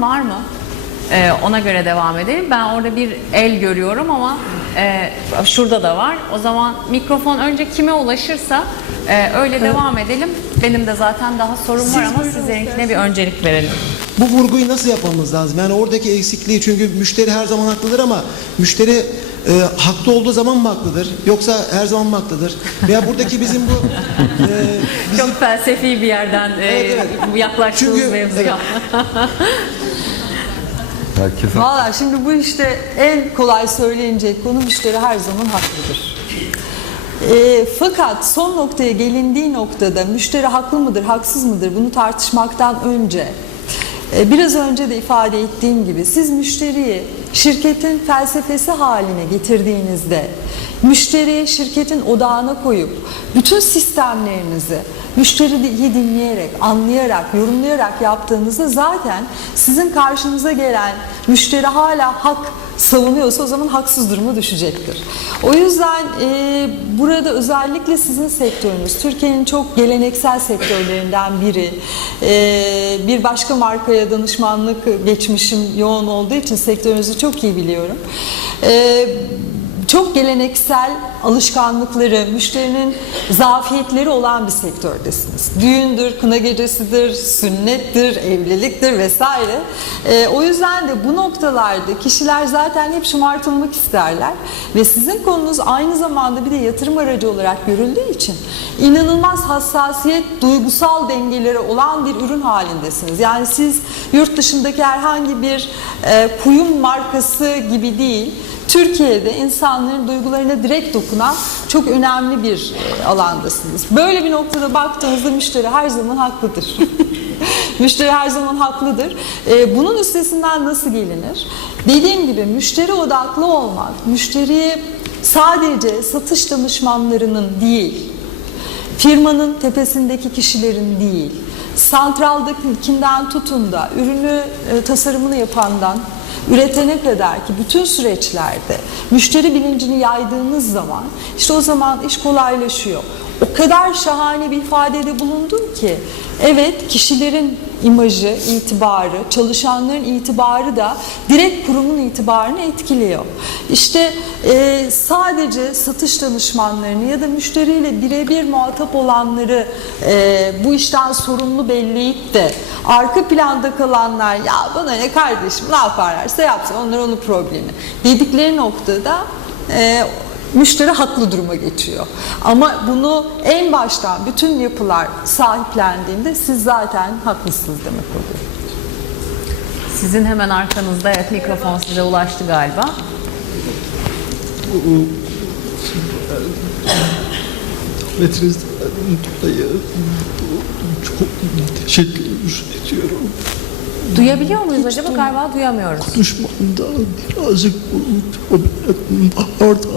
Var mı? Ee, ona göre devam edelim. Ben orada bir el görüyorum ama e, şurada da var. O zaman mikrofon önce kime ulaşırsa e, öyle devam edelim. Benim de zaten daha sorum var ama sizlerinkine bir öncelik verelim. Bu vurguyu nasıl yapmamız lazım? Yani oradaki eksikliği çünkü müşteri her zaman haklıdır ama müşteri e, haklı olduğu zaman mı haklıdır? Yoksa her zaman mı haklıdır? Veya buradaki bizim bu e, Çok felsefi bir yerden e, Evet, evet. yaklaştığınız Çünkü- mevzuya. Herkes Valla şimdi bu işte en kolay söyleyecek konu müşteri her zaman haklıdır. E, fakat son noktaya gelindiği noktada müşteri haklı mıdır, haksız mıdır bunu tartışmaktan önce e, biraz önce de ifade ettiğim gibi siz müşteriyi şirketin felsefesi haline getirdiğinizde müşteriyi şirketin odağına koyup bütün sistemlerinizi müşteriyi dinleyerek, anlayarak, yorumlayarak yaptığınızda zaten sizin karşınıza gelen müşteri hala hak savunuyorsa o zaman haksız duruma düşecektir. O yüzden e, burada özellikle sizin sektörünüz, Türkiye'nin çok geleneksel sektörlerinden biri, e, bir başka markaya danışmanlık geçmişim yoğun olduğu için sektörünüzü çok iyi biliyorum. E, çok geleneksel alışkanlıkları, müşterinin zafiyetleri olan bir sektördesiniz. Düğündür, kına gecesidir, sünnettir, evliliktir vesaire. Ee, o yüzden de bu noktalarda kişiler zaten hep şımartılmak isterler ve sizin konunuz aynı zamanda bir de yatırım aracı olarak görüldüğü için inanılmaz hassasiyet, duygusal dengeleri olan bir ürün halindesiniz. Yani siz yurt dışındaki herhangi bir e, kuyum markası gibi değil, Türkiye'de insanların duygularına direkt dokunan çok önemli bir e, alandasınız. Böyle bir noktada baktığınızda müşteri her zaman haklıdır. müşteri her zaman haklıdır. E, Bunun üstesinden nasıl gelinir? Dediğim gibi müşteri odaklı olmak, müşteriyi sadece satış danışmanlarının değil, firmanın tepesindeki kişilerin değil, santraldakinden tutun da ürünü e, tasarımını yapandan üretene kadar ki bütün süreçlerde müşteri bilincini yaydığınız zaman işte o zaman iş kolaylaşıyor. O kadar şahane bir ifadede bulundum ki evet kişilerin imajı, itibarı, çalışanların itibarı da direkt kurumun itibarını etkiliyor. İşte e, sadece satış danışmanlarını ya da müşteriyle birebir muhatap olanları e, bu işten sorumlu belleyip de arka planda kalanlar ya bana ne kardeşim ne yaparlarsa yapsın onlar onun problemi dedikleri noktada e, müşteri haklı duruma geçiyor. Ama bunu en baştan bütün yapılar sahiplendiğinde siz zaten haklısınız demek oluyor. Sizin hemen arkanızda evet mikrofon size ulaştı galiba. Davetinizden dolayı çok teşekkür ediyorum. Duyabiliyor muyuz acaba? Galiba duyamıyoruz. Konuşmamda birazcık bu problem vardı.